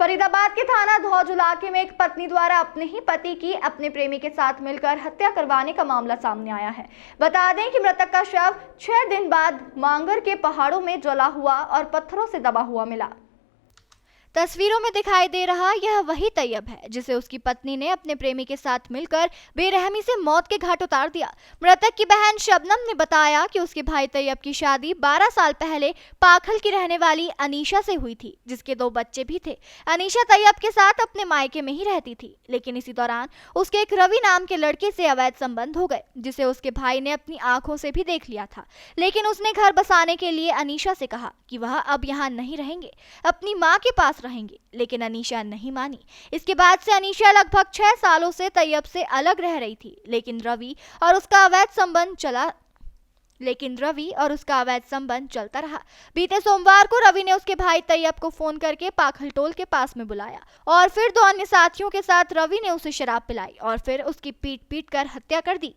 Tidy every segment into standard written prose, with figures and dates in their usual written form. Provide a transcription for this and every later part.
फरीदाबाद के थाना धौज इलाके में एक पत्नी द्वारा अपने ही पति की अपने प्रेमी के साथ मिलकर हत्या करवाने का मामला सामने आया है। बता दें कि मृतक का शव 6 दिन बाद मांगर के पहाड़ों में जला हुआ और पत्थरों से दबा हुआ मिला। तस्वीरों में दिखाई दे रहा यह वही तैयब है जिसे उसकी पत्नी ने अपने प्रेमी के साथ मिलकर बेरहमी से मौत के घाट उतार दिया। मृतक की बहन शबनम ने बताया कि उसके भाई तैयब की शादी 12 साल पहले पाखल की रहने वाली अनीशा से हुई थी, जिसके 2 बच्चे भी थे। अनीशा तैयब के साथ अपने मायके में ही रहती थी, लेकिन इसी दौरान उसके एक रवि नाम के लड़के से अवैध संबंध हो गए, जिसे उसके भाई ने अपनी आंखों से भी देख लिया था। लेकिन उसने घर बसाने के लिए अनीशा से कहा कि वह अब यहाँ नहीं रहेंगे, अपनी माँ के पास रहेंगे, लेकिन अनीशा नहीं मानी। इसके बाद से अनीशा लगभग 6 सालों से तैयब से अलग रह रही थी, लेकिन रवि और उसका अवैध संबंध चलता रहा। बीते सोमवार को रवि ने उसके भाई तैयब को फोन करके पाखल टोल के पास में बुलाया और फिर 2 अन्य साथियों के साथ रवि ने उसे शराब पिलाई और फिर उसकी पीट कर हत्या कर दी।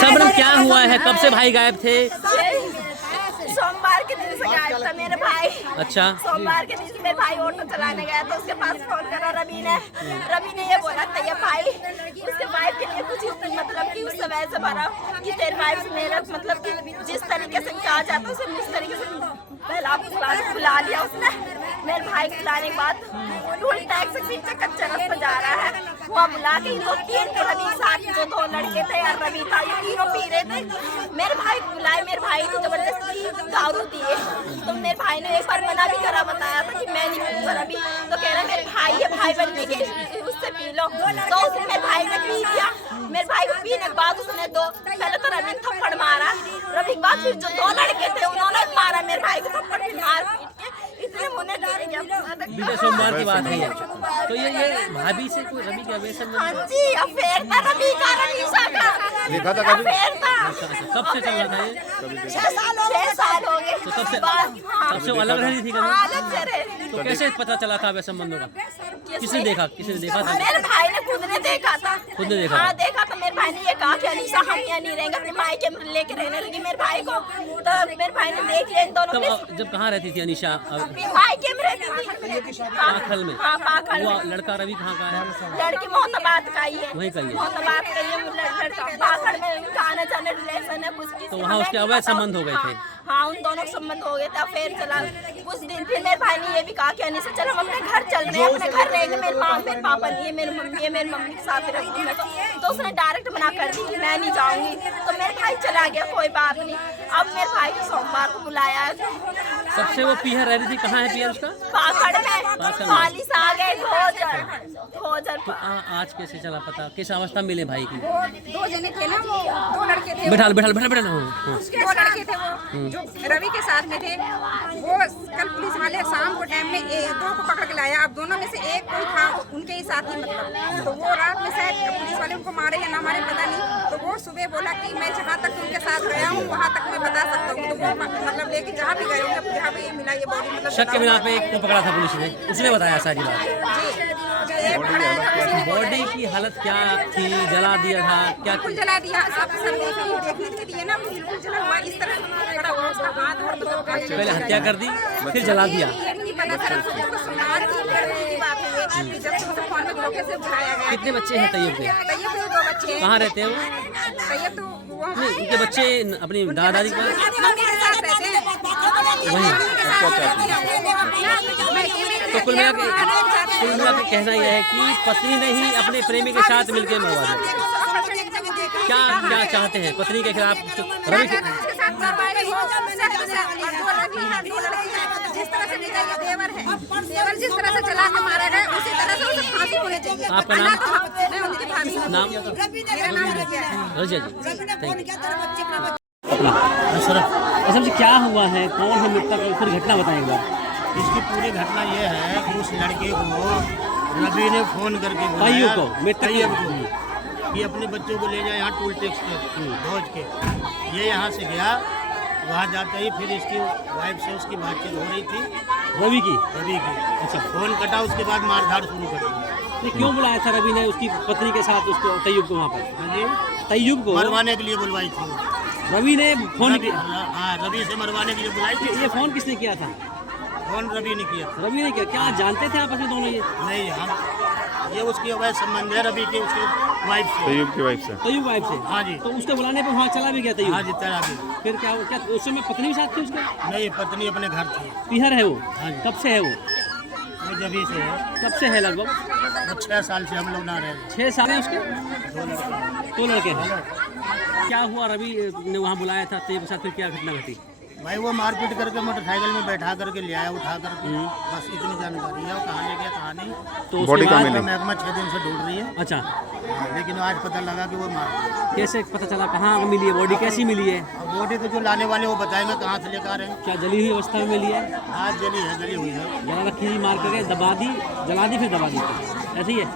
शबनम, क्या हुआ है? कब से भाई गायब थे? सोमवार के दिन से गायब था मेरे भाई। अच्छा। सोमवार के दिन मेरे भाई ऑटो चलाने गया तो उसके पास फोन करा रवि ने ये बोला तैयब भाई उसके वाइफ के लिए कुछ मतलब कि उस समय से भरा कि तेरे वाइफ से मेरा मतलब कि जिस तरीके से कहा जाता उसे उस तरीके से पहला बुला लिया उसने। मेरे भाई को बुलाने के बाद टोल टैक्स से पीछे कच्चा रास्ता जा रहा है, वहाँ बुला के 2-3 रवि साथ जो 2 लड़के थे और रवि था, ये तीनों पी रहे थे। मेरे भाई को बुलाए, मेरे भाई को जबरदस्ती दारू दिए तो मेरे भाई ने एक बार मना भी करा, बताया था कि मैं नहीं पीऊंगा रवि, तो कह रहा मेरे भाई है, भाई बनने के उससे पी लो। तो उसने मेरे भाई ने पी लिया। मेरे भाई को पीने के बाद उसने पहले तो रवि थप्पड़ मारा, रवि के बाद फिर जो 2 लड़के थे उन्होंने मारा मेरे भाई को थप्पड़, फिर मार पीट के इतने होने दे गया। बीते सोमवार की बात है। तो ये भाभी से कोई रवि के अवैध संबंध? हाँ जी, अफेयर था रवि का, अनीशा का देखा था कभी? अफेयर था। कब से चल रहा था ये? 6 साल हो गए। तो तब से अलग रही थी कभी? अलग से रहे। तो कैसे पता चला था अवैध संबंधों का? किसने देखा था? मेरे भाई ने खुद ने देखा था। खुद ने देखा? हाँ देखा था। मेरे भाई ने ये कहा कि अनीशा हम यहाँ नहीं रहेंगे, अपने भाई के लेके रहने लगी मेरे भाई को। तो मेरे भाई ने देख लिया इन दोनों ने। तब जब कहाँ रहती थी अनीशा? भाई के में रहती थी पाखल में। हाँ पाखल वो में। लड़का रवि कहाँ का है? लड़की मोहतबाद का ही है। वहीं का ही है। मोहतबाद का ही है लड़का। पाखल में आने जाने रिलेशन है कुछ। तो वहाँ उसके अवैध संबंध हो गए थे? हाँ उन दोनों के संबंध हो गए थे, फिर चला कुछ दिन। फिर मेरे भाई ने ये भी कहा कि अनीशा चल हम अपने घर चल रहे हैं, अपने घर रहेंगे, मेरे माँ मेरे पापा नहीं है, मेरी मम्मी है, मेरी मम्मी के साथ रहूंगी मैं। तो उसने डायरेक्ट मना कर दी कि मैं नहीं जाऊंगी। तो मेरे भाई चला गया, कोई बात नहीं। अब मेरे भाई को सोमवार को बुलाया। सबसे वो पीहर रह रही थी, कहाँ है पीहर उसका? पाखड़ में। फालिस आ गए धोजर। तो आज कैसे चला पता? किस अवस्था मिले भाई की? 2 जने थे ना, वो 2 लड़के थे। बैठा 2 लड़के थे वो जो रवि के साथ में थे। वो कल पुलिस वाले शाम को टाइम में 2 को पकड़ के लाया। अब दोनों में से एक कोई था उनके ही साथ ही मतलब। तो वो रात में शायद पुलिस वाले उनको मारे या ना मारे पता नहीं। तो वो सुबह बोला कि मैं जहाँ तक उनके साथ गया हूँ वहाँ तक मैं बता सकता हूँ। तो वो मतलब लेके जहाँ भी गए होंगे, जहाँ भी मिला ये बॉडी मतलब शक के बिना पे एक को पकड़ा था पुलिस ने, उसने बताया सारी बात। बॉडी की हालत क्या थी? जला दिया था क्या? बिल्कुल जला दिया। सब सर देखने के लिए ना बिल्कुल जला हुआ, इस तरह खड़ा हुआ, उसका हाथ और मतलब पहले हत्या कर दी फिर जला दिया। कितने बच्चे हैं तैयब के? तैयब के 2 बच्चे। कहाँ रहते हैं वो? तैयब तो नहीं, उनके बच्चे अपनी दादाजी के पास मम्मी के साथ रहते हैं। वहीं। तो कुल मिला के कहना यह है कि पत्नी ने ही अपने प्रेमी के साथ मिलकर मरवा दिया। क्या चाहते हैं पत्नी के खिलाफ? रवि के जिस तरह से देवर है, देवर जिस तरह से चला के मारा गया उसी तरह से उसे फांसी होनी चाहिए। आपका नाम? मैं उनकी भाभी हूँ। नाम? मेरा नाम रजिया है। रजिया जी, असम से क्या हुआ है? कौन है मृतक? पूरी घटना बताएं एक बार। इसकी पूरी घटना ये है कि उस लड़के को रवि ने फोन करके बुलाया कि अपने बच्चों को ले जाए यहाँ टोल टैक्स के धौज के। ये यहाँ से गया, वहाँ जाते ही फिर इसकी वाइफ से उसकी बातचीत हो रही थी, रवि की। अच्छा, फोन कटा, उसके बाद मारधाड़ शुरू कर दी। नहीं, क्यों बुलाया था रवि ने उसकी पत्नी के साथ उसको तैयूब को वहाँ पर? हाँ जी, तैयूब को मरवाने के लिए बुलवाई थी। रवि ने फोन रवि, किया? हाँ, रवि से मरवाने के लिए बुलाई थी। ये फोन किसने किया था? फोन रवि ने किया। रवि ने किया? क्या जानते थे आपस में दोनों ये? नहीं, हम ये उसकी अवैध संबंध है रवि के उसके वाइफ से। तैयूब की वाइफ से। तैयूब वाइफ से? हाँ जी। तो उसके बुलाने पर वहाँ चला भी गया तैयूब? हाँ जी, तेरा भी। फिर क्या उस समय पत्नी भी साथ थी उसके? नहीं, पत्नी अपने घर थी। पीहर है वो? हाँ जी। कब से है वो? वो जभी से है। कब से है लगभग? वो 6 साल से हम लोग ना रहे। 6 साल है उसके? 2 लड़के। 2 लड़के हैं। क्या हुआ? रवि ने वहाँ बुलाया था तैयूब के साथ, फिर क्या घटना घटी? भाई वो मारपीट करके मोटरसाइकिल में बैठा करके ले आया, उठा करके। बस इतनी जानकारी है, वो कहाँ ले गया कहाँ नहीं। तो बॉडी उसके कहाँ बाद मिली? महकमा 6 दिन से ढूंढ रही है। अच्छा, लेकिन आज पता लगा कि वो मार गया। कैसे पता चला? कहाँ मिली है बॉडी? कैसी मिली है? अब बॉडी को जो लाने वाले वो बताएंगे कहाँ से लेकर आ रहे हैं। क्या जली हुई अवस्था में मिली है? आज जली हुई है। जला रखी थी, मार करके दबा दी, जला दी, फिर दबा दी, ऐसे ही है?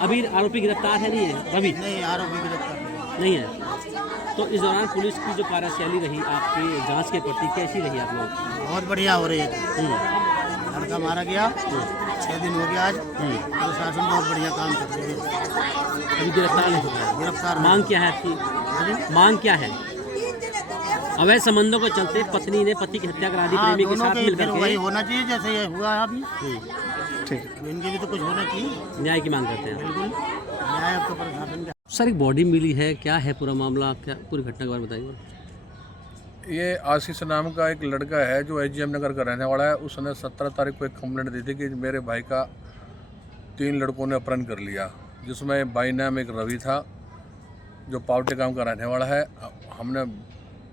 अभी आरोपी गिरफ्तार है नहीं है? रवि नहीं, आरोपी गिरफ्तार नहीं है। तो इस दौरान पुलिस की जो कार्यशैली रही आपकी जांच के प्रति, कैसी रही आप लोग? बहुत बढ़िया हो रही है। लड़का मारा गया, 6 दिन हो गया आज। प्रशासन बहुत बढ़िया काम कर रही है। अभी गिरफ्तार नहीं हुआ है। गिरफ्तार मांग क्या है आपकी? मांग क्या है? अवैध संबंधों को चलते पत्नी ने पति की हत्या करा दी प्रेमी के दोनों साथ के मिलकर फिर वही के। होना चाहिए जैसे ये हुआ है अभी। ठीक है। इनके भी तो कुछ होना चाहिए। न्याय की मांग करते हैं। बिल्कुल न्याय अब तो प्रशासन का। सर, एक बॉडी मिली है, क्या है पूरा मामला? क्या पूरी घटना के बारे में बताइए। ये आशीष नाम का एक लड़का है जो एचजीएम नगर का रहने वाला है। उसने 17 तारीख को एक कंप्लेंट दी थी कि मेरे भाई का 3 लड़कों ने अपहरण कर लिया, जिसमें भाई नाम एक रवि था जो पावटे गांव का रहने वाला है। हमने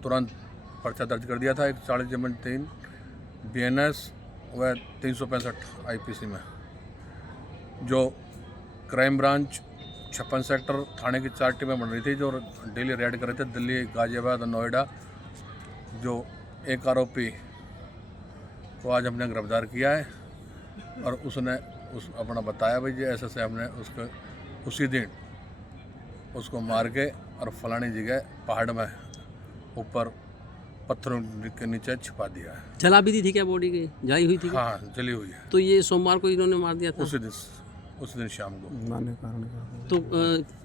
तुरंत पर्चा दर्ज कर दिया था 140/3 BNS व 365 IPC में, जो क्राइम ब्रांच 56 सेक्टर थाने की 4 टीमें बन रही थी जो डेली रेड कर रहे थे दिल्ली, गाजियाबाद और नोएडा। जो एक आरोपी को आज हमने गिरफ्तार किया है और उसने अपना बताया भाई जी ऐसे से हमने उसको उसी दिन उसको मार के और फलानी जगह पहाड़ में ऊपर पत्थरों के नीचे छिपा दिया है। जला भी दी थी क्या बॉडी की? जलाई हुई थी क्या? हाँ, जली हुई है। तो ये सोमवार को इन्होंने मार दिया था? उसी दिन शाम को। तो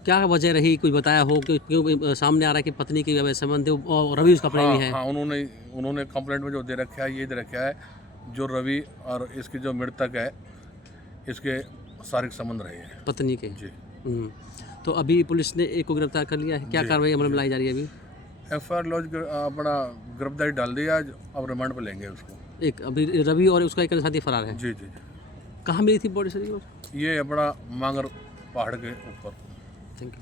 क्या वजह रही, कुछ बताया हो कि क्यों सामने आ रहा है कि पत्नी की वजह संबंध है और रवि उसका प्रेमी है? हाँ, उन्होंने कंप्लेंट में जो दे रखा है ये दे रखा है जो रवि और इसकी जो मृतक है इसके शारीरिक संबंध रहे हैं पत्नी के जी। तो अभी पुलिस ने एक को गिरफ्तार कर लिया है, क्या कार्रवाई अमल में लाई जा रही है अभी? FIR लॉज अपना गिरफ्तारी डाल दिया, अब रिमांड पर लेंगे उसको। एक अभी रवि और उसका एक साथी फरार है। जी जी जी। कहाँ मिली थी बॉडी सर? ये अपना मांगर पहाड़ के ऊपर। Thank you.